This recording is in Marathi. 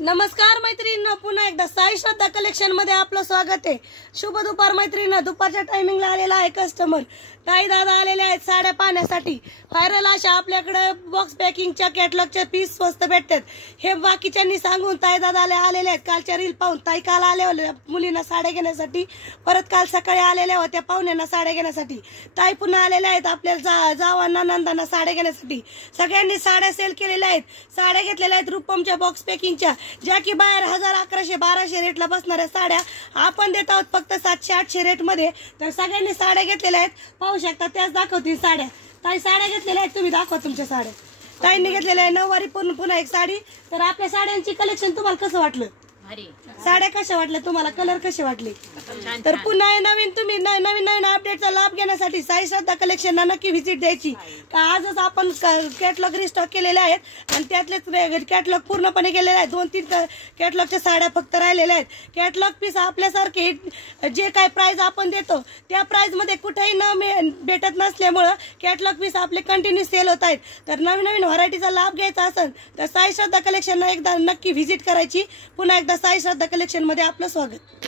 नमस्कार मैत्रिणींनो, पुन्हा एकदा साई श्रद्धा कलेक्शन मध्ये आपलं स्वागत आहे। शुभ दुपार मैत्रिणींनो, दुपारच्या टायमिंगला आलेला आहे कस्टमर ताई दादा आलेले आहेत साड्या पाहण्यासाठी। व्हायरल अशा आपल्याकडे बॉक्स पॅकिंगच्या कॅटलॉगचे पीस स्वस्त भेटतात हे बाकीच्यांनी सांगून ताई दादा आलेले आहेत। कालच्या रील पाहून ताई काल आले होते मुलींना साड्या घेण्यासाठी, परत काल सकाळी आलेल्या होत्या पाहुण्यांना साड्या घेण्यासाठी। ताई पुन्हा आलेल्या आहेत आपल्या जावांना नंदांना साड्या घेण्यासाठी। सगळ्यांनी साड्या सेल केलेल्या आहेत, साड्या घेतलेल्या आहेत रूपमच्या बॉक्स पॅकिंगच्या, ज्या की बाहेर 1000, 1100, 1200 रेटला बसणाऱ्या साड्या आपण देत आहोत फक्त 700, 800 रेट मध्ये। तर सगळ्यांनी साड्या घेतलेल्या आहेत, पाहू शकता त्याच दाखवतील साड्या। ताई साड्या घेतलेल्या आहेत, तुम्ही दाखवा तुमच्या साड्या। ताईंनी घेतलेल्या आहे नऊवारी पुन्हा एक साडी। तर आपल्या साड्यांची कलेक्शन तुम्हाला कसं वाटलं? साड्या कशा वाटल्या तुम्हाला, कलर कसे वाटले? तर पुन्हा नवीन तुम्ही नवीन अपडेटचा लाभ घेण्यासाठी साई श्रद्धा कलेक्शनला नक्की व्हिजिट द्यायची। आजच आपण कॅटलॉग रिस्टॉक केलेले आहेत आणि त्यातलेच कॅटलॉग पूर्णपणे गेलेले आहेत। 2-3 कॅटलॉगच्या साड्या फक्त राहिलेल्या आहेत। कॅटलॉग पीस आपल्यासारखे जे काय प्राइस आपण देतो त्या प्राइस मध्ये कुठेही भेटत नसल्यामुळे कॅटलॉग पीस आपले कंटिन्यू सेल होत आहेत। तर नवीन व्हरायटीचा लाभ घ्यायचा असेल तर साई श्रद्धा कलेक्शनला एकदा नक्की व्हिजिट करायची। पुन्हा एकदा साई श्रद्धा कलेक्शन मध्ये आपलं स्वागत।